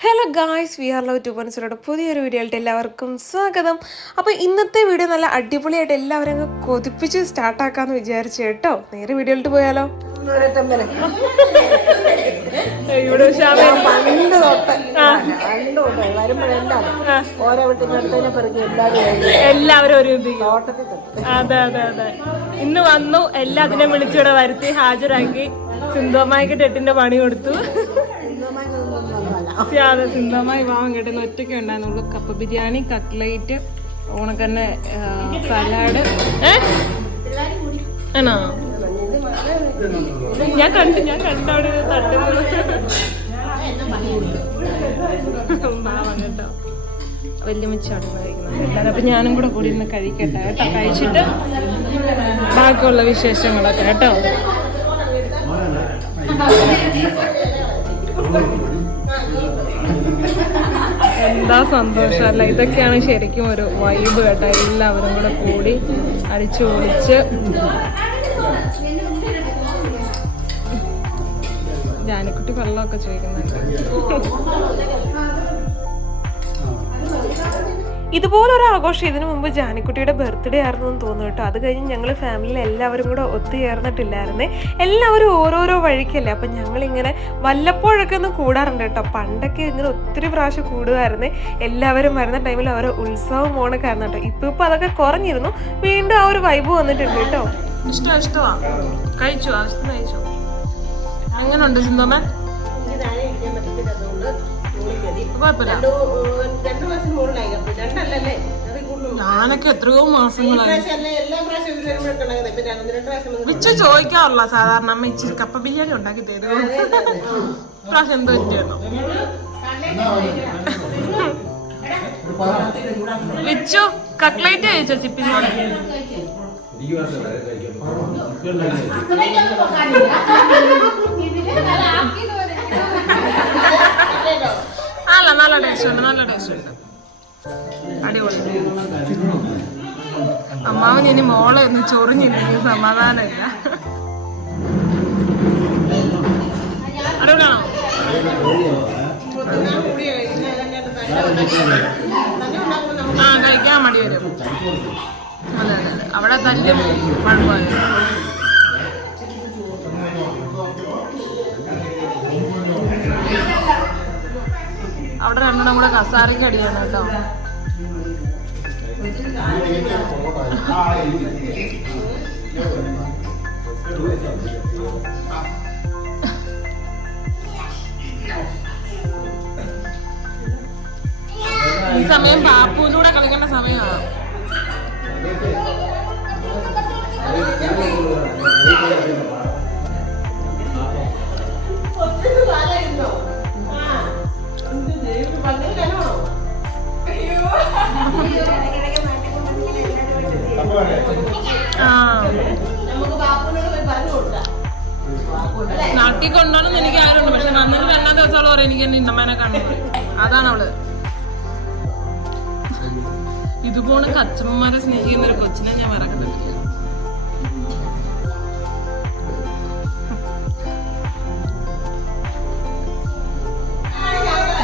Hello guys we are love to പോയിൻസിലൂടെ പുതിയൊരു വീഡിയോയിലോട്ട് എല്ലാവർക്കും സ്വാഗതം. അപ്പോൾ ഇന്നത്തെ വീഡിയോ നല്ല അടിപൊളിയായിട്ട് എല്ലാവരും അങ്ങ് കൊതിപ്പിച്ച് സ്റ്റാർട്ടാക്കാന്ന് വിചാരിച്ചു കേട്ടോ. നേരെ വീഡിയോയിലോട്ട് പോയാലോ? ഇവിടെ പണ്ട് തൊട്ട് പണ്ട് തൊട്ട് വരുമ്പോഴെല്ലാം ഓരോ വീട്ടിനടുത്തതിനെ പെറുക്കി എല്ലാവരും എല്ലാവരും ഒരു തോട്ടത്തിൽ അതെ അതെ അതെ. ഇന്ന് വന്നു എല്ലാത്തിനെയും വിളിച്ചിവിടെ വരുത്തി ഹാജരാക്കി. സിന്ധോമായിക്ക് ടെട്ടിന്റെ പണി കൊടുത്തു. ഒന്നുമല്ല വാങ്ങാൻ കേട്ടുന്ന ഒറ്റയ്ക്ക് ഉണ്ടായിരുന്നുള്ളൂ. കപ്പ ബിരിയാണി കട്ട്ലൈറ്റ് ഓണക്കന്നെ സലാഡ്. ആണോ? ഞാൻ കണ്ടു ഞാൻ കണ്ടു അവിടെ തട്ടുന്നത് പാവം കേട്ടോ വലിയ മിച്ചാണ് കഴിക്കുന്നത് അപ്പൊ ഞാനും കൂടെ കൂടി ഇരുന്ന് കഴിക്കട്ടെ കേട്ടോ. കഴിച്ചിട്ട് ബാക്കിയുള്ള വിശേഷങ്ങളൊക്കെ കേട്ടോ. എന്താ സന്തോഷമല്ല. ഇതൊക്കെയാണ് ശരിക്കും ഒരു വൈബ് കേട്ടോ. എല്ലാവരും കൂടെ കൂടി അടിച്ചു പൊളിച്ച്. ജാനിക്കുട്ടി വെള്ളമൊക്കെ ചോദിക്കുന്നുണ്ട്. ഇതുപോലൊരു ആഘോഷം ഇതിനു മുമ്പ് ജാനിക്കുട്ടിയുടെ ബർത്ത്ഡേ ആയിരുന്നു എന്ന് തോന്നുന്നു കേട്ടോ. അത് കഴിഞ്ഞ് ഞങ്ങൾ ഫാമിലിയിൽ എല്ലാവരും കൂടെ ഒത്തുചേർന്നിട്ടില്ലായിരുന്നേ. എല്ലാവരും ഓരോരോ വഴിക്കല്ലേ? അപ്പം ഞങ്ങളിങ്ങനെ വല്ലപ്പോഴൊക്കെ ഒന്ന് കൂടാറുണ്ട് കേട്ടോ. പണ്ടൊക്കെ ഇങ്ങനെ ഒത്തിരി പ്രാവശ്യം കൂടുമായിരുന്നേ. എല്ലാവരും വരുന്ന ടൈമിൽ ഓരോ ഉത്സവം ഓണൊക്കെ ആയിരുന്നു കേട്ടോ. ഇപ്പം ഇപ്പം അതൊക്കെ കുറഞ്ഞിരുന്നു. വീണ്ടും ആ ഒരു വൈബ് വന്നിട്ടുണ്ട് കേട്ടോ. ഇഷ്ടമാണ് ഇഷ്ടമാണ് കഴിച്ചു? ആവശ്യത്തിന് കുഴപ്പമില്ല രണ്ടു മാസം മുകളിലായി ഞാനൊക്കെ എത്രയോ മാസങ്ങളായി. മിച്ച ചോദിക്കാറില്ല സാധാരണ അമ്മ ഇച്ചിരി കപ്പ ബിരിയാണി ഉണ്ടാക്കി തരുമോ? പ്രാവശ്യം എന്തോ പറ്റിയെന്നോ വിച്ചു കട്ട്ലൈറ്റ് കഴിച്ചോ ചിപ്പിനോട്? അല്ല നല്ല ടേസ്റ്റ് ഉണ്ട് നല്ല ടേസ്റ്റ് ഉണ്ട്. അടിപൊളി. അമ്മാവൻ ഇനി മോളെ ഒന്ന് ചൊറിഞ്ഞില്ലെങ്കിൽ സമാധാനമില്ല. ആ കഴിക്കാൻ മടി വരും അതെ അതെ. അവിടെ തല്ലും മഴപ്പായും കൂടെ കസാരയ്ക്ക് അടിയാണ് കേട്ടോ. ഈ സമയം ബാപ്പുവിലൂടെ കളിക്കേണ്ട സമയമാണ് ആ നാട്ടിൽ കൊണ്ടുപോകണമെന്ന് എനിക്ക് ആരുണ്ട് പക്ഷെ വന്നിട്ട് രണ്ടാം ദിവസമുള്ള പറയും എനിക്ക് എന്നെ ഇന്നമ്മനെ കണ്ടത് അതാണ് അവൾ. ഇതുപോലെ കച്ചമ്മമാരെ സ്നേഹിക്കുന്ന ഒരു കൊച്ചിനെ ഞാൻ മറക്കുന്നില്ല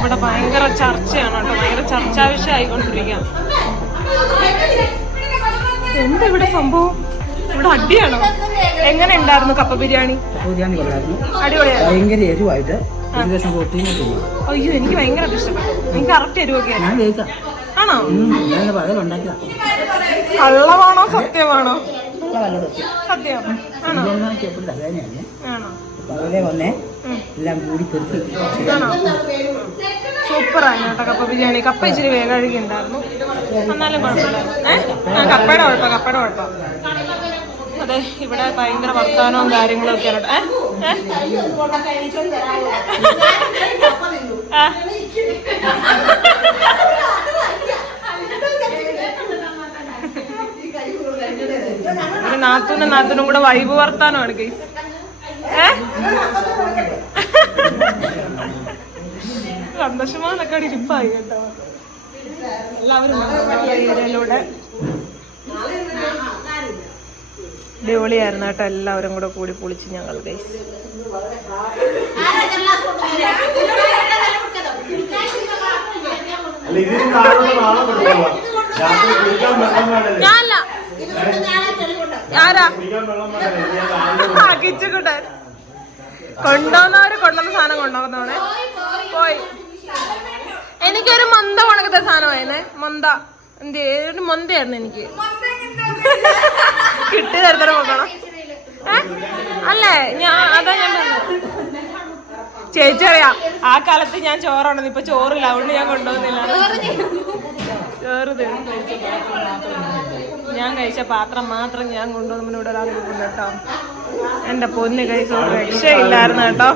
ഇവിടെ ഭയങ്കര ചർച്ചയാണ് കേട്ടോ. ഭയങ്കര ചർച്ചാ വിഷയമായിക്കൊണ്ടിരിക്കുകയാണ് എന്താ ഇവിടെ സംഭവം? ഇവിടെ അടിയാണോ? എങ്ങനെ ഉണ്ടായിരുന്നു കപ്പ ബിരിയാണി? ബിരിയാണി കൊള്ളായിരുന്നു. അടിപൊളിയായിരുന്നു. ഭയങ്കര എരിവായിട്ട് അയ്യോ എനിക്ക് ഭയങ്കര ഇഷ്ടപ്പെട്ടു. എനിക്ക് കറക്റ്റ് കഴിക്കാം ആണോ? കള്ളമാണോ സത്യമാണോ? സത്യം. ആണോ? ആണോ? പകലെ വന്നേ. എല്ലാം കൂടി കപ്പ ബിരിയാണി. അതെ ഇവിടെ ഭയങ്കര വർത്താനവും കാര്യങ്ങളും ഒക്കെ ആണ് നാത്തൂനും നാത്തൂനും കൂടെ വൈബ് വർത്താനമാണ് ഗൈസ്. അവിടെ ഇരിപ്പായി കേട്ടോ. എല്ലാവരും ഏരിയയിലൂടെ അടിപൊളിയായിരുന്നു കേട്ടോ. എല്ലാവരും കൂടെ കൂടി പൊളിച്ച് ഞങ്ങൾ ഗൈസ് ഞാനല്ല. ആരാ? കിച്ചുകുട്ടൻ കൊണ്ടുവന്നവര് കൊണ്ടുവന്ന സാധനം കൊണ്ടുവന്നവണേ പോയി. എനിക്കൊരു മന്ത ഉണക്കത്തെ സാധനമായിരുന്നേ മന്ത. എന്ത് ഒരു മന്ദയായിരുന്നു എനിക്ക്. കിട്ടി തരത്തരം നോക്കണം അല്ലേ? ഞാൻ അതാ ഞാൻ. ചേച്ചി അറിയാം. ആ കാലത്ത് ഞാൻ ചോറുണ്ടെന്ന് ഇപ്പൊ ചോറില്ല. അതുകൊണ്ട് ഞാൻ കൊണ്ടുപോകുന്നില്ല ചോറ് ഞാൻ കഴിച്ച പാത്രം മാത്രം ഞാൻ കൊണ്ടുവന്നു ഒരാൾ എന്റെ പൊന്ന് കഴിച്ച രക്ഷയില്ലായിരുന്നു കേട്ടോ.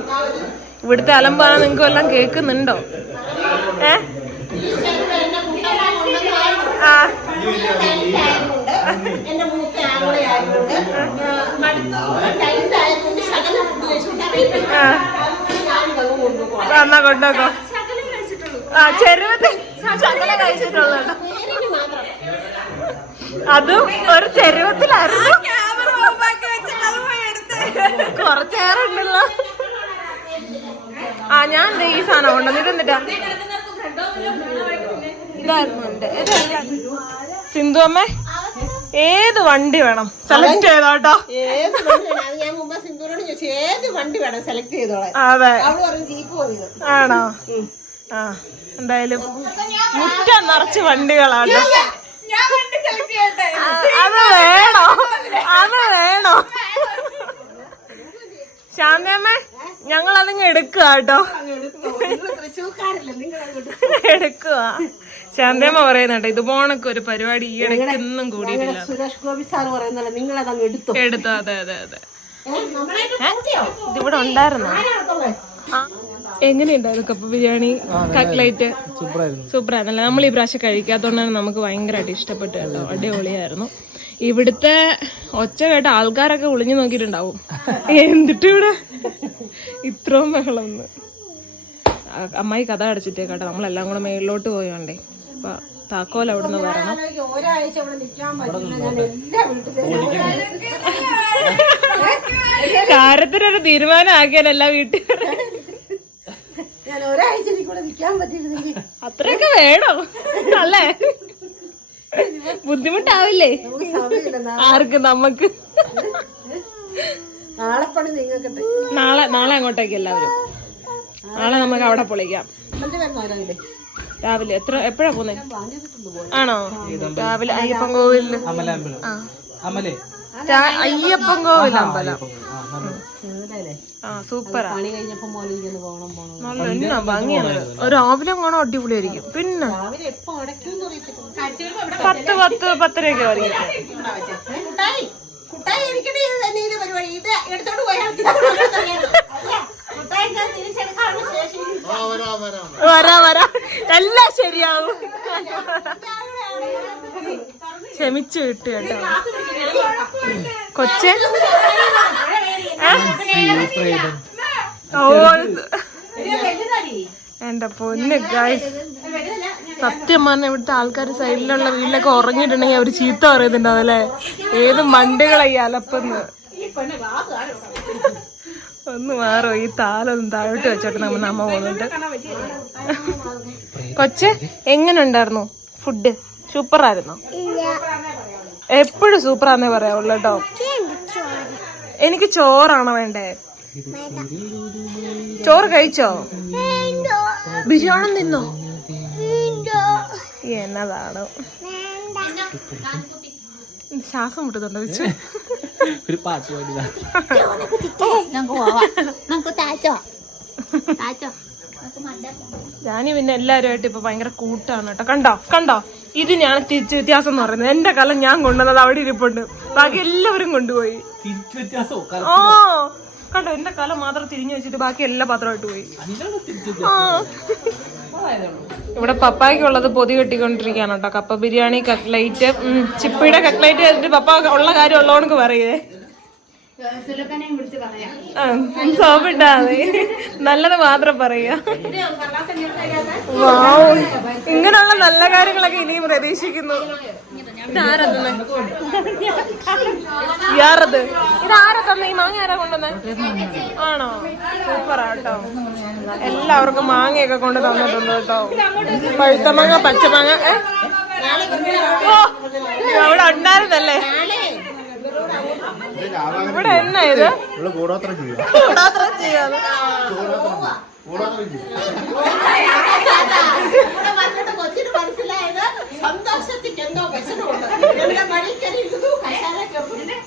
ഇവിടുത്തെ അലമ്പാണ് നിങ്ങൾക്ക് എല്ലാം കേൾക്കുന്നുണ്ടോ? ഏ? ആ. എന്നാ കൊണ്ടോക്കോ. ആ ചെരുവത്തിൽ കഴിച്ചിട്ടുള്ളൂ അതും ഒരു ചെരുവത്തിലായിരുന്നു കുറച്ചേറെ ഉണ്ടല്ലോ. ആ ഞാൻ എന്താ ഈ സാധനം കൊണ്ടുവന്നിട്ട് എന്നിട്ടാ ഇതായിരുന്നു സിന്ധു അമ്മ? ഏത് വണ്ടി വേണം? സെലക്ട് ചെയ്തോട്ടോ. ഏത് വണ്ടി വേണം? അത് സെലക്ട് ചെയ്തോളാം ആണോ? ആ എന്തായാലും മുറ്റം നിറച്ച് വണ്ടികളാട്ടോ അത് വേണോ അത് വേണോ ശാന്തമ്മ ഞങ്ങൾ അതിങ്ങ് എടുക്കുക കേട്ടോ എടുക്കുക ശാന്തമ്മ പറയുന്നുണ്ട് ഇത് പോണക്ക് ഒരു പരിപാടി ഈ ഇടയ്ക്ക് ഒന്നും കൂടിയിട്ടില്ല. സുരേഷ് ഗോപി സാർ പറയുന്നല്ലോ നിങ്ങൾ അതങ്ങ് എടുത്തു. എടുത്തു അതെ അതെ അതെ. ഇതിവിടെ ഉണ്ടായിരുന്നു? ആ. എങ്ങനെയുണ്ടായിരുന്നു കപ്പ ബിരിയാണി? കട്ട്ലൈറ്റ് സൂപ്പറായിരുന്നല്ലേ നമ്മൾ ഈ പ്രാവശ്യം കഴിക്കാത്തോണ്ടാണ് നമുക്ക് ഭയങ്കരമായിട്ട് ഇഷ്ടപ്പെട്ടു കേട്ടോ. അടിപൊളിയായിരുന്നു. ഇവിടുത്തെ ഒച്ച കേട്ട ആൾക്കാരൊക്കെ ഒളിഞ്ഞു നോക്കിയിട്ടുണ്ടാവും. എന്നിട്ട് ഇവിടെ? ഇത്രയും ബഹളം അമ്മായി കഥ അടച്ചിട്ടേ കേട്ടോ. നമ്മളെല്ലാം കൂടെ മേളിലോട്ട് പോയോണ്ടേ. അപ്പൊ താക്കോൽ അവിടുന്ന് വരണം. കാരത്തിനൊരു തീരുമാനം ആക്കിയാലല്ല വീട്ടിൽ ഞാൻ നിൽക്കാൻ പറ്റിയിരുന്നെങ്കിൽ അത്രയൊക്കെ വേണോ. അല്ലേ? ബുദ്ധിമുട്ടാവില്ലേ? ആർക്ക് നമുക്ക്? നാളെ പണി നിങ്ങൾക്ക് നാളെ നാളെ അങ്ങോട്ടേക്ക് എല്ലാവരും. നാളെ നമുക്ക് അവിടെ പൊളിക്കാം. രാവിലെ. എത്ര എപ്പോഴാ പോന്നെ? ആണോ? രാവിലെ അയ്യപ്പൻ കോവിലിന് അമലേ. അയ്യപ്പൻ കോവിൽ അമ്പലം. ആ സൂപ്പറാ. പണി കഴിഞ്ഞപ്പോ പോകണം പോകണം നല്ല ഭംഗിയാണ് രാവിലെ കാണാൻ അടിപൊളിയായിരിക്കും. പിന്നെ പത്ത് പത്ത് പത്തരയൊക്കെ വരാ വരാ എല്ലാം ശരിയാവും. ക്ഷമിച്ചു വിട്ടു കേട്ടോ. കൊച്ചെ? ഏ? ഓ എന്റെ പൊന്ന് ഗായ്സ് സത്യം പറഞ്ഞ ഇവിടുത്തെ ആൾക്കാർ സൈഡിലുള്ള വീട്ടിലൊക്കെ ഉറങ്ങിയിട്ടുണ്ടെങ്കിൽ അവർ ചീത്ത പറയുന്നുണ്ടോ അതല്ലേ? ഏത് മണ്ടുകളെ ഈ അലപ്പെന്ന് ഒന്ന് മാറോ ഈ താലൊന്നും താഴോട്ട് വെച്ചോട്ട് നമ്മൾ നമ്മ പോകുന്നുണ്ട് കൊച്ച് എങ്ങനെ ഉണ്ടായിരുന്നു ഫുഡ്? സൂപ്പർ ആയിരുന്നു എപ്പോഴും സൂപ്പർ ആന്നേ പറയാവുള്ളൂ കേട്ടോ. എനിക്ക് ചോറാണോ വേണ്ടേ? ചോറ് കഴിച്ചോ? ബിരിയാണി നിന്നോ എന്നതാണ്. ശ്വാസം മുട്ടുന്നുണ്ടോ വെച്ച് ഒരു പാട്ട് പാടിയതാ. ഞാനി പിന്നെ എല്ലാവരുമായിട്ട് ഇപ്പൊ ഭയങ്കര കൂട്ടാണ് കേട്ടോ. കണ്ടോ? കണ്ടോ? ഇത് ഞാൻ തിരിച്ചു വ്യത്യാസം എന്ന് പറയുന്നത്. എന്റെ കലം ഞാൻ കൊണ്ടുവന്നത് അവിടെ ഇരിപ്പുണ്ട്. ബാക്കി എല്ലാവരും കൊണ്ടുപോയി. ഓ കണ്ടോ? എന്റെ കലം മാത്രം തിരിഞ്ഞു വെച്ചിട്ട് ബാക്കി എല്ലാ പാത്രമായിട്ട് പോയി. ആ. ഇവിടെ പപ്പായ്ക്കുള്ളത് പൊതി കെട്ടിക്കൊണ്ടിരിക്കുകയാണ് കേട്ടോ. കപ്പ ബിരിയാണി കട്ട്ലൈറ്റ് ചിപ്പിയുടെ കട്ട്ലൈറ്റ് പപ്പ ഉള്ള കാര്യം ഉള്ളവർക്ക് പറയേ. സോപ്പിട്ടാ മതി. നല്ലത് മാത്രം പറയാ. വാവ്. ഇങ്ങനെയുള്ള നല്ല കാര്യങ്ങളൊക്കെ ഇനിയും പ്രതീക്ഷിക്കുന്നു. ഇതാരത്? ഇയാറത് ഇതാരാ തന്നെ ഈ മാങ്ങ ആരാ കൊണ്ടുവന്നേ? ആണോ? സൂപ്പറാ കേട്ടോ എല്ലാവർക്കും മാങ്ങയൊക്കെ കൊണ്ട് തന്നിട്ടുണ്ട് കേട്ടോ. പഴുത്ത മാങ്ങ പച്ചമാങ്ങ ഏ? ഓ അവിടെ ഉണ്ടായിരുന്നല്ലേ? ഇവിടെ എന്നാ ഇത്? കൂടോത്രം കൂടാത്ര ചെയ്യാതെ മനസ്സിലായത് സന്തോഷത്തിക്ക് എന്തോ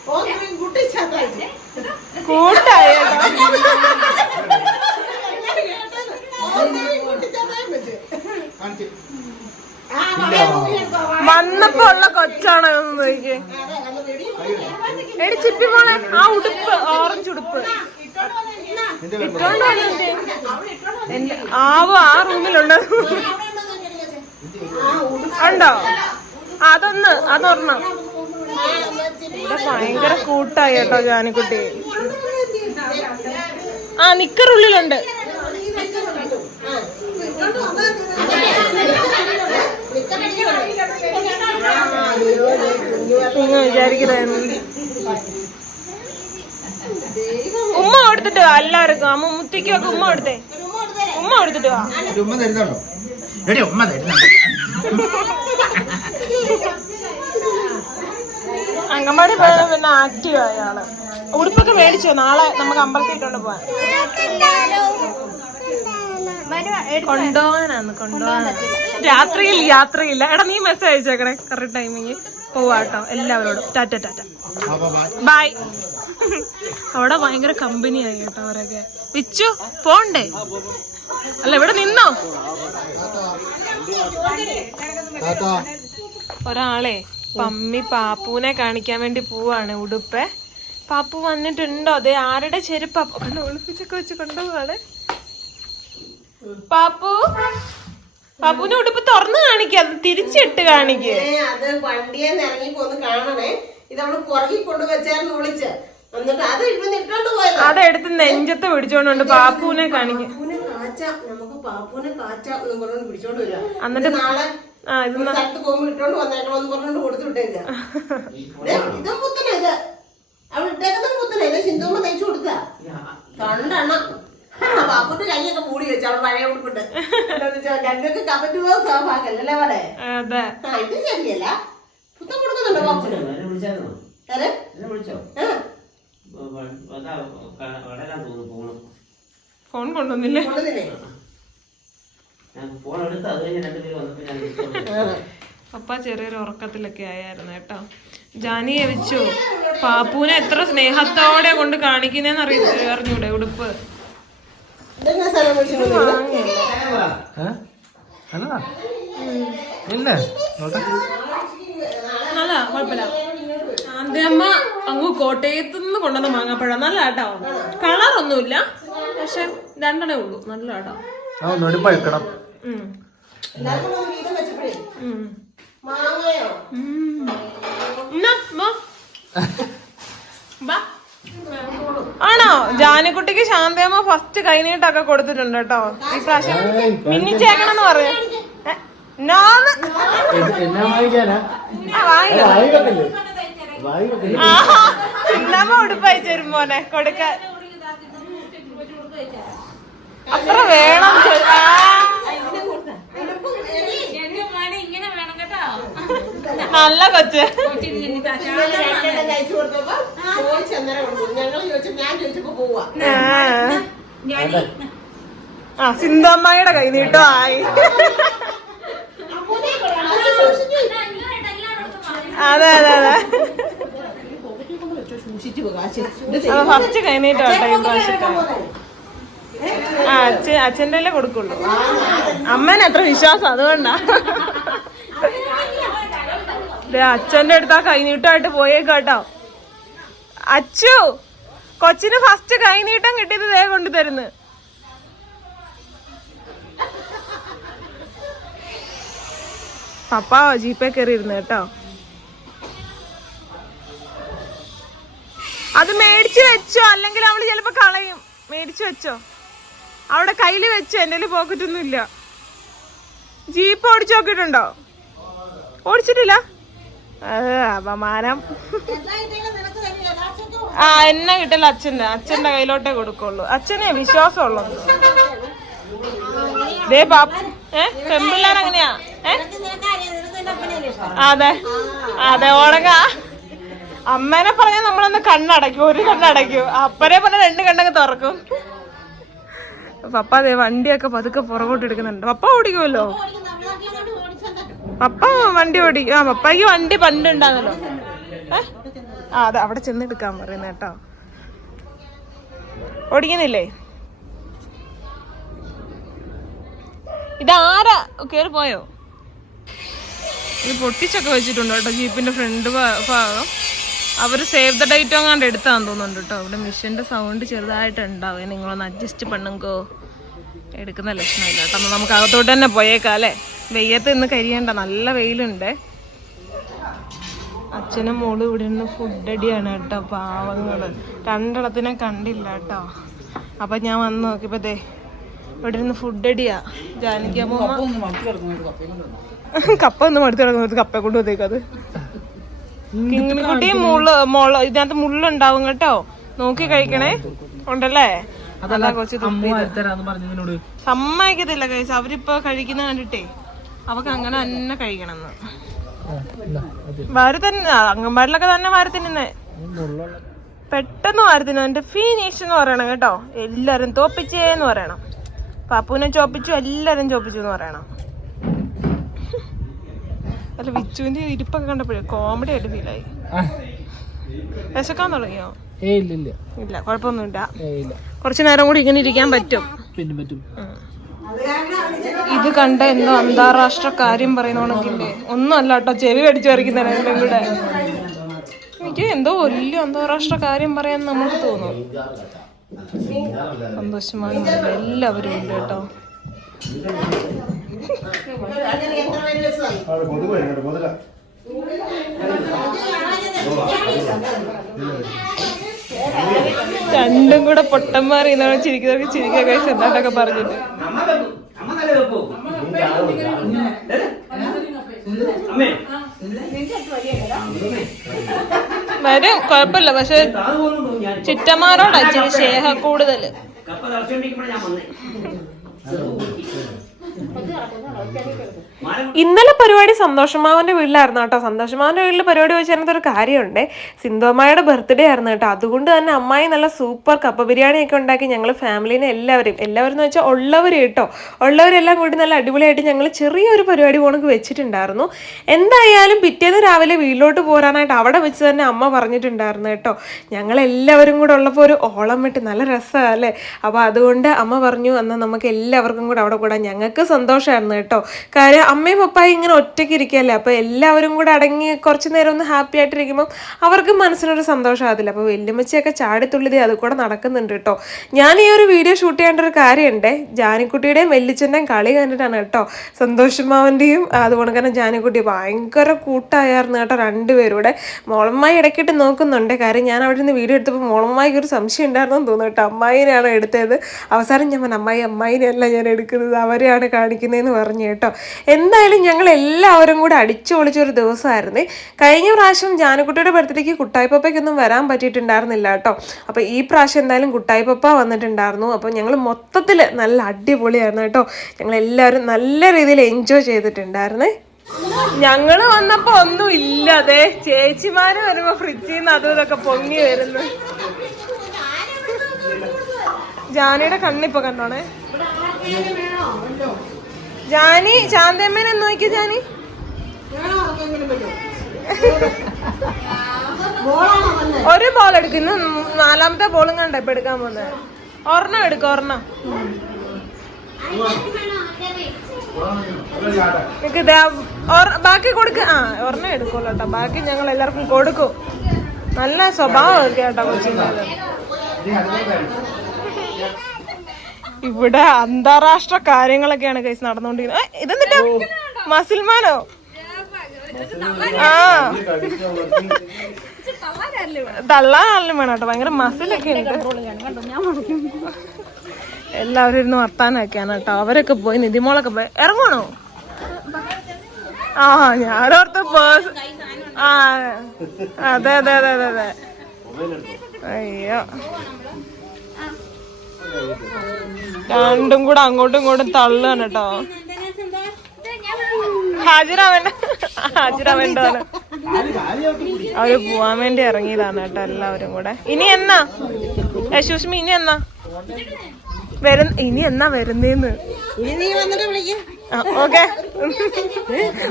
ഓർമ്മയും കൂട്ടായി വന്നപ്പോ ഉള്ള കൊച്ചാണോ നോക്കിയേ. എടി ചിപ്പി മോളെ ആ ഉടുപ്പ് ഓറഞ്ച് ഉടുപ്പ്. ആവോ ആ റൂമിലുണ്ട്. ഉണ്ടോ? അതൊന്ന് അതൊരെണ്ണം. ഇവിടെ ഭയങ്കര കൂട്ടായി കേട്ടോ ജാനിക്കുട്ടി. ആ നിക്കറുള്ളിലുണ്ട്. ഉമ്മ കൊടുത്തിട്ട് വാ എല്ലാവർക്കും. അമ്മ മുത്തിക്കും ഒക്കെ ഉമ്മ കൊടുത്തേ. ഉമ്മ കൊടുത്തിട്ട് വാ. ഉമ്മ തരുന്നുണ്ടോ? എടി ഉമ്മ തരുന്നുണ്ടോ? അങ്കമാടി പോയ പിന്നെ ആക്റ്റീവ് ആയാണ് ഉടുപ്പൊക്കെ മേടിച്ചോ? നാളെ നമുക്ക് അമ്പലത്തിൽ ഇട്ടോണ്ട് പോവാൻ. കൊണ്ടുപോകാനാന്ന് കൊണ്ടുപോകാൻ രാത്രിയിൽ യാത്രയില്ല. എടാ നീ മെസ്സേജ് അയച്ചേക്കണേ. കറക്റ്റ് ടൈമിങ് പോവാട്ടോ. എല്ലാവരോടും. ടാറ്റ ടാറ്റ. ബായ് അവിടെ ഭയങ്കര കമ്പനി ആയി കേട്ടോ അവരൊക്കെ. വിച്ചു പോണ്ടേ? അല്ല ഇവിടെ നിന്നോ? ഒരാളെ പമ്മി പാപ്പുവിനെ കാണിക്കാൻ വേണ്ടി പോവാണ് ഉടുപ്പ്. പാപ്പു വന്നിട്ടുണ്ടോ? അതെ ആരുടെ ചെരുപ്പാ? ഒളിപ്പിച്ചൊക്കെ വെച്ച് കൊണ്ടുപോവാണ്. പാപ്പു? പാപ്പുവിന്റെ ഉടുപ്പ് തുറന്ന് കാണിക്കാം തിരിച്ചിട്ട് കാണിക്കേ. അത് വണ്ടിയെ ഇറങ്ങിപ്പോ പോന്ന് കാണണേ. ഇത് അവൾ പുറകിൽ കൊണ്ടുവച്ചായിരുന്നു വിളിച്ച്. എന്നിട്ട് അത് ഇവിടുന്ന് ഇട്ടോണ്ട് പോയത്. അതെടുത്ത് നെഞ്ചത്ത് പിടിച്ചോണ്ടുണ്ട് പാപ്പുവിനെ കാണിക്കാം. പാപ്പൂനെ കാച്ച നമുക്ക് പാപ്പൂനെ കാച്ച എന്ന് പറഞ്ഞോണ്ട് പിടിച്ചോണ്ട് വരാം. എന്നിട്ട് നാളെ ആ ഇത് സ്ഥലത്ത് പോകുമ്പോ ഇട്ടോണ്ട് പറഞ്ഞോണ്ട് ഇതും പുത്തന ഇത്. അവൾ ഇട്ടേക്കുന്ന പുത്തന. ഇത് സിന്ധുമ്മ തയ്ച്ചു കൊടുക്ക തൊണ്ടെണ്ണം പാപ്പൂന്റെ കൈയൊക്കെ മൂടി വെച്ചു അവൾ പഴയ ഉടുപ്പിട്ട് ഞങ്ങൾക്ക് കമന്റ് പോകാൻ സ്വാഭാവികല്ലേ അവിടെ അതെ. ആ ഇത് ശരിയല്ല. പുത്തം കൊടുക്കുന്നുണ്ടോ. ഫോൺ കൊണ്ടുവന്നില്ലേ? അപ്പ. പപ്പ ചെറിയൊരു ഉറക്കത്തിലൊക്കെ ആയായിരുന്നു കേട്ടോ. ജാനിയെ വെച്ചു പാപ്പൂനെ എത്ര സ്നേഹത്തോടെ കൊണ്ട് കാണിക്കുന്നേന്ന് അറിഞ്ഞൂടെ ഉടുപ്പ്? ഇതെന്നാ സ്ഥലം വിളിച്ചത്? ഇല്ലേ? നോട്ടെ. നല്ല കുഴപ്പമില്ല. ആദ്യമ്മ അങ്ങ് കോട്ടയത്ത് നിന്ന് കൊണ്ടുവന്ന മാങ്ങാപ്പഴം. നല്ല കേട്ടോ കളറൊന്നുമില്ല. പക്ഷെ രണ്ടെണ്ണേ ഉള്ളൂ. നല്ല കേട്ടോ പഴുക്കണം. എന്നാ. ആണോ? ജാനിക്കുട്ടിക്ക് ശാന്തയമ്മ ഫസ്റ്റ് കൈനീട്ടൊക്കെ കൊടുത്തിട്ടുണ്ട് കേട്ടോ. ഈ പ്രാവശ്യം മിന്നിച്ചേക്കണെന്ന് പറയാ. ചിന്നമ്മ ഉടുപ്പയച്ചു വരും മോനെ. കൊടുക്ക. അത്ര വേണം. നല്ല കൊച്ച്. രണ്ടെണ്ണം ഞാൻ ചോദിച്ചപ്പോ പോവാ. ആ. സിന്ധമ്മയുടെ കൈ നീട്ടോ. ആയി. അതെ അതെ അതെ. ഫസ്റ്റ് കൈ നീട്ടോ കേട്ടോ ഈ പ്രാവശ്യത്തെ ആ അച്ഛൻ അച്ഛന്റെ അല്ലേ കൊടുക്കുള്ളൂ. അമ്മേനെ അത്ര വിശ്വാസം അതുകൊണ്ടാ. അച്ഛന്റെ അടുത്ത് ആ കൈനീട്ടമായിട്ട് പോയേക്കാട്ടോ അച്ചു! കൊച്ചിന് ഫസ്റ്റ് കൈനീട്ടം കിട്ടിയത് ദേ കൊണ്ടു തരുന്നു പപ്പ ജീപ്പേ കയറി ഇരുന്നു കേട്ടോ. അത് മേടിച്ചു വെച്ചോ അല്ലെങ്കിൽ അവൾ ചിലപ്പോ കളയും. മേടിച്ചു വെച്ചോ. അവിടെ കയ്യിൽ വെച്ചോ എന്റെ പോക്കറ്റൊന്നും ഇല്ല. ജീപ്പ് ഓടിച്ചു നോക്കിയിട്ടുണ്ടോ? ഓടിച്ചിട്ടില്ല? അപമാനം. ആ എന്നെ കിട്ടില്ല അച്ഛന്റെ അച്ഛന്റെ കയ്യിലോട്ടേ കൊടുക്കുള്ളൂ. അച്ഛനെ വിശ്വാസമുള്ളൂ? ദേ പാപ്പ ഏ പെമ്പിള്ളേർ അങ്ങനെയാ ഏ അതെ. അതെ ഓണക അമ്മേനെ പറഞ്ഞാൽ നമ്മളൊന്ന് കണ്ണടയ്ക്കും ഒരു കണ്ണടയ്ക്കും. അപ്പനെ പറഞ്ഞാൽ രണ്ട് കണ്ണങ്ങ് തുറക്കും. പപ്പ അതെ വണ്ടിയൊക്കെ പതുക്കെ പുറകോട്ട് എടുക്കുന്നുണ്ട്. പപ്പ ഓടിക്കുമല്ലോ? പപ്പ വണ്ടി ഓടിക്കും. ആ പപ്പയ്ക്ക് വണ്ടി പണ്ട് ഉണ്ടാകുന്നല്ലോ ഏ? ആ അതെ അവിടെ ചെന്ന് എടുക്കാൻ പറയുന്ന കേട്ടോ. ഓടിക്കുന്നില്ലേ? ഇതാരാ? കേറി പോയോ? ഇത് പൊട്ടിച്ചൊക്കെ വെച്ചിട്ടുണ്ട് കേട്ടോ ജീപ്പിന്റെ ഫ്രണ്ട് ഭാഗം. അവർ സേവ് ദ ഡേറ്റ് അങ്ങാണ്ട് എടുത്താന്ന് തോന്നുന്നുണ്ട് കേട്ടോ. അവിടെ മിഷന്റെ സൗണ്ട് ചെറുതായിട്ട് ഉണ്ടാവും. നിങ്ങളൊന്ന് അഡ്ജസ്റ്റ് പണ്ണുങ്കോ. എടുക്കുന്ന ലക്ഷണമില്ല കേട്ടോ. നമുക്ക് അകത്തോട്ട് തന്നെ പോയേക്കാം അല്ലേ? വെയ്യത്ത് ഇന്ന് കരിയണ്ട നല്ല വെയിലുണ്ട്. അച്ഛനും മോൾ ഇവിടെ നിന്ന് ഫുഡ് അടിയാണ് കേട്ടോ പാവങ്ങൾ. രണ്ടിടത്തിനെ കണ്ടില്ല കേട്ടോ. അപ്പൊ ഞാൻ വന്ന് നോക്കിയപ്പോ ദേ ഇവിടെ നിന്ന് ഫുഡ് അടിയാ ജാനകി അമ്മ കപ്പ ഒന്ന് മടുത്ത് കിടക്കുന്നത് കപ്പ കൊണ്ട് വന്നേക്കത് കിങ്ങിണിക്കുട്ടി മുള മുള്ള ഇതിനകത്ത് മുള്ളുണ്ടാവും കേട്ടോ. നോക്കി കഴിക്കണേ. ഉണ്ടല്ലേ? സമ്മതിക്കത്തില്ല കഴിച്ച അവരിപ്പോ കഴിക്കുന്ന കണ്ടിട്ടേ. അവക്ക് അങ്ങനെ തന്നെ കഴിക്കണമെന്ന്. വാരി തന്നെ അംഗൻവാടിലൊക്കെ തന്നെ വാരി തിന്നുന്നേ. പെട്ടെന്ന് വാരി തിന്നു എന്റെ ഫിനിഷ് എന്ന് പറയണം കേട്ടോ. എല്ലാരും തോപ്പിച്ചേന്ന് പറയണം. പാപ്പുവിനെ ചോപ്പിച്ചു എല്ലാരും ചോപ്പിച്ചു എന്ന് പറയണം. അല്ല വിച്ചുവിന്റെ ഇരിപ്പൊക്കെ കണ്ടപ്പോഴേ കോമഡി ആയിട്ട് ഫീലായി വിശക്കാൻ തുടങ്ങിയോ? ഇല്ല കുഴപ്പമൊന്നുമില്ല. കുറച്ചു നേരം കൂടി ഇങ്ങനെ ഇരിക്കാൻ പറ്റും. പിന്നെ പറ്റും. ഇത് കണ്ട എന്തോ അന്താരാഷ്ട്ര കാര്യം പറയുന്നോണെങ്കിലേ ഒന്നും അല്ല കേട്ടോ ചെവി കടിച്ചു വരയ്ക്കുന്ന രണ്ടും കൂടെ. എനിക്ക് എന്തോ വലിയ അന്താരാഷ്ട്ര കാര്യം പറയാൻ നമുക്ക് തോന്നും. സന്തോഷമായി എല്ലാവരും ഉണ്ട് കേട്ടോ. രണ്ടും കൂടെ പൊട്ടന്മാർ എന്നാണ് ചിരിക്കുന്നവർക്ക് ചിരിക്കുക കഴിച്ച് എന്താണ്ടൊക്കെ പറഞ്ഞിട്ട്. വരും കുഴപ്പമില്ല പക്ഷെ ചിറ്റന്മാരോടാ ഇച്ചിരി ശേഖ കൂടുതൽ. ഇന്നലെ പരിപാടി സന്തോഷമാവന്റെ വീട്ടിലായിരുന്നു കേട്ടോ. സന്തോഷമാവന്റെ വീട്ടിൽ പരിപാടി വെച്ചിരുന്നത് ഒരു കാര്യമുണ്ട്. സിന്ധുമ്മയുടെ ബർത്ത്ഡേ ആയിരുന്നു കേട്ടോ. അതുകൊണ്ട് തന്നെ അമ്മായി നല്ല സൂപ്പർ കപ്പ ബിരിയാണി ഒക്കെ ഉണ്ടാക്കി ഞങ്ങൾ ഫാമിലിനെ എല്ലാവരും എല്ലാവരും എന്ന് വെച്ചാൽ ഉള്ളവർ കേട്ടോ. ഉള്ളവരെല്ലാം കൂടി നല്ല അടിപൊളിയായിട്ട് ഞങ്ങൾ ചെറിയൊരു പരിപാടി പോണക്ക് വെച്ചിട്ടുണ്ടായിരുന്നു. എന്തായാലും പിറ്റേന്ന് രാവിലെ വീട്ടിലോട്ട് പോരാനായിട്ട് അവിടെ വെച്ച് തന്നെ അമ്മ പറഞ്ഞിട്ടുണ്ടായിരുന്നു കേട്ടോ. ഞങ്ങൾ എല്ലാവരും കൂടെ ഉള്ളപ്പോൾ ഒരു ഓളം വിട്ട് നല്ല രസമാണ് അല്ലേ? അപ്പോൾ അതുകൊണ്ട് അമ്മ പറഞ്ഞു എന്നാൽ നമുക്ക് എല്ലാവർക്കും കൂടെ അവിടെ കൂടാം. ഞങ്ങൾക്ക് സന്തോഷമായിരുന്നു കേട്ടോ. കാര്യം അമ്മയും പപ്പായും ഇങ്ങനെ ഒറ്റയ്ക്ക് ഇരിക്കുകയല്ലേ? അപ്പോൾ എല്ലാവരും കൂടെ അടങ്ങി കുറച്ച് നേരം ഒന്ന് ഹാപ്പി ആയിട്ടിരിക്കുമ്പോൾ അവർക്ക് മനസ്സിനൊരു സന്തോഷമാകത്തില്ല. അപ്പോൾ വല്യമ്മച്ചിയൊക്കെ ചാടിത്തുള്ളിതേ അത് കൂടെ നടക്കുന്നുണ്ട് കേട്ടോ. ഞാൻ ഈ ഒരു വീഡിയോ ഷൂട്ട് ചെയ്യേണ്ട ഒരു കാര്യമുണ്ട്. ജാനിക്കുട്ടിയുടെയും വെല്ലിച്ചന്റെയും കളി കണ്ടിട്ടാണ് കേട്ടോ. സന്തോഷമാവന്റെയും അതുകൊണ്ട് തന്നെ ജാനിക്കുട്ടി ഭയങ്കര കൂട്ടായിരുന്നു കേട്ടോ രണ്ടുപേരൂടെ. മോളമ്മായി ഇടയ്ക്കിട്ട് നോക്കുന്നുണ്ട്. കാര്യം ഞാൻ അവിടെ നിന്ന് വീഡിയോ എടുത്തപ്പോൾ മോളമ്മായിക്ക് ഒരു സംശയം ഉണ്ടായിരുന്നു തോന്നുന്നു കേട്ടോ. അമ്മായിനെയാണ് എടുത്തത്. അവസാനം ഞാൻ അമ്മായി അമ്മായിനെയല്ല ഞാൻ എടുക്കുന്നത്. അവരെയാണ് കാണിക്കുന്നതെന്ന് പറഞ്ഞു കേട്ടോ. എന്തായാലും ഞങ്ങൾ എല്ലാവരും കൂടെ അടിച്ചു പൊളിച്ചൊരു ദിവസമായിരുന്നേ. കഴിഞ്ഞ പ്രാവശ്യം ജാനക്കുട്ടിയുടെ ബർത്ത്ഡേക്ക് കുട്ടായിപ്പപ്പയ്ക്കൊന്നും വരാൻ പറ്റിയിട്ടുണ്ടായിരുന്നില്ല കേട്ടോ. അപ്പോൾ ഈ പ്രാവശ്യം എന്തായാലും കുട്ടായിപ്പപ്പ വന്നിട്ടുണ്ടായിരുന്നു. അപ്പോൾ ഞങ്ങൾ മൊത്തത്തിൽ നല്ല അടിപൊളിയായിരുന്നു കേട്ടോ. ഞങ്ങൾ എല്ലാവരും നല്ല രീതിയിൽ എൻജോയ് ചെയ്തിട്ടുണ്ടായിരുന്നേ. ഞങ്ങൾ വന്നപ്പോ ഒന്നും ഇല്ലാതെ ചേച്ചിമാര് വരുമ്പോ ഫ്രിഡ്ജിൽ നിന്ന് അതും ഇതൊക്കെ പൊങ്ങി വരുന്നു. ജാനയുടെ കണ്ണിപ്പൊ കണ്ടോണേ? ജാനി ശാന്തമ്മേനെ നോക്കി ജാനി. ഒരു ബോൾ എടുക്കുന്നു. നാലാമത്തെ ബോളും കണ്ട? ഇപ്പൊ എടുക്കാൻ പോകുന്നത്. ഒരെണ്ണം എടുക്ക ഒരെണ്ണം. ബാക്കി കൊടുക്ക. ആ ഒരെണ്ണം എടുക്കുള്ളൂ കേട്ടോ. ബാക്കി ഞങ്ങൾ എല്ലാവർക്കും കൊടുക്കും. നല്ല സ്വഭാവമൊക്കെ കേട്ടോ കൊച്ചിന്റെ. ഇവിടെ അന്താരാഷ്ട്ര കാര്യങ്ങളൊക്കെയാണ് കേസ് നടന്നുകൊണ്ടിരിക്കുന്നത്. ഇതെന്നില്ല മസിൽമാനോ? ആ. തള്ളാനല്ലേ വേണം കേട്ടോ. ഭയങ്കര മസിലൊക്കെ ഉണ്ട്. എല്ലാവരും ഇരുന്ന് വർത്താനൊക്കെയാണ് കേട്ടോ. അവരൊക്കെ പോയി നിധിമോളൊക്കെ പോയി. ഇറങ്ങണോ ആ ഞാനോർത്ത് പേഴ്സ് ആ അതെ അതെ അതെ അതെ അതെ. അയ്യോ. രണ്ടും കൂടെ അങ്ങോട്ടും ഇങ്ങോട്ടും തള്ളുകയാണ് കേട്ടോ. ഹാജിറാവേണ്ട ഹാജിറാവേണ്ടതാണ് അവർ പോവാൻ വേണ്ടി ഇറങ്ങിയതാണ് കേട്ടോ എല്ലാവരും കൂടെ. ഇനി എന്നാ? യശുഷ്മി ഇനി എന്നാ? വരു ഇനി എന്നാ വരുന്നേന്ന്? ഓക്കെ.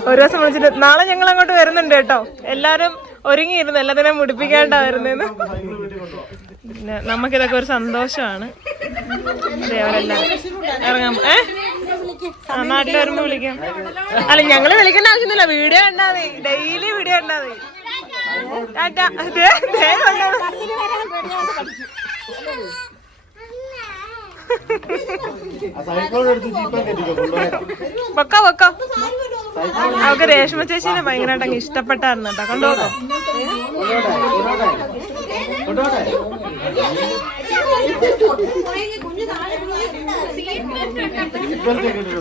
ഒരു ദിവസം വിളിച്ചിട്ട് നാളെ ഞങ്ങൾ അങ്ങോട്ട് വരുന്നുണ്ട് കേട്ടോ. എല്ലാരും ഒരുങ്ങിയിരുന്നു എല്ലാത്തിനെയും മുടിപ്പിക്കാണ്ടാ വരുന്നേന്ന്. പിന്നെ നമുക്കിതൊക്കെ ഒരു സന്തോഷമാണ്. ഇറങ്ങാൻ പോ- ഏ? ആ നാട്ടിൽ വരുമ്പോ വിളിക്കാം. അല്ല ഞങ്ങൾ വിളിക്കേണ്ട ആവശ്യമൊന്നുമില്ല. വീഡിയോ കണ്ടാ മതി. ഡെയിലി വീഡിയോ കണ്ടാ മതി. ദേ, അവർക്ക് രേഷ്മ ചേച്ചിനെ ഭയങ്കരമായിട്ട് അങ്ങ് ഇഷ്ടപ്പെട്ടായിരുന്നു കേട്ടോ കൊണ്ടുപോട്ടെ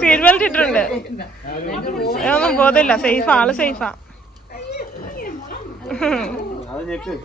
സീറ്റ് ബെൽറ്റ് ഇട്ടിട്ടുണ്ട്. ഒന്നും ബോധമില്ല. സേഫാ ആൾ സേഫാ. അത് ഞെക്ക്.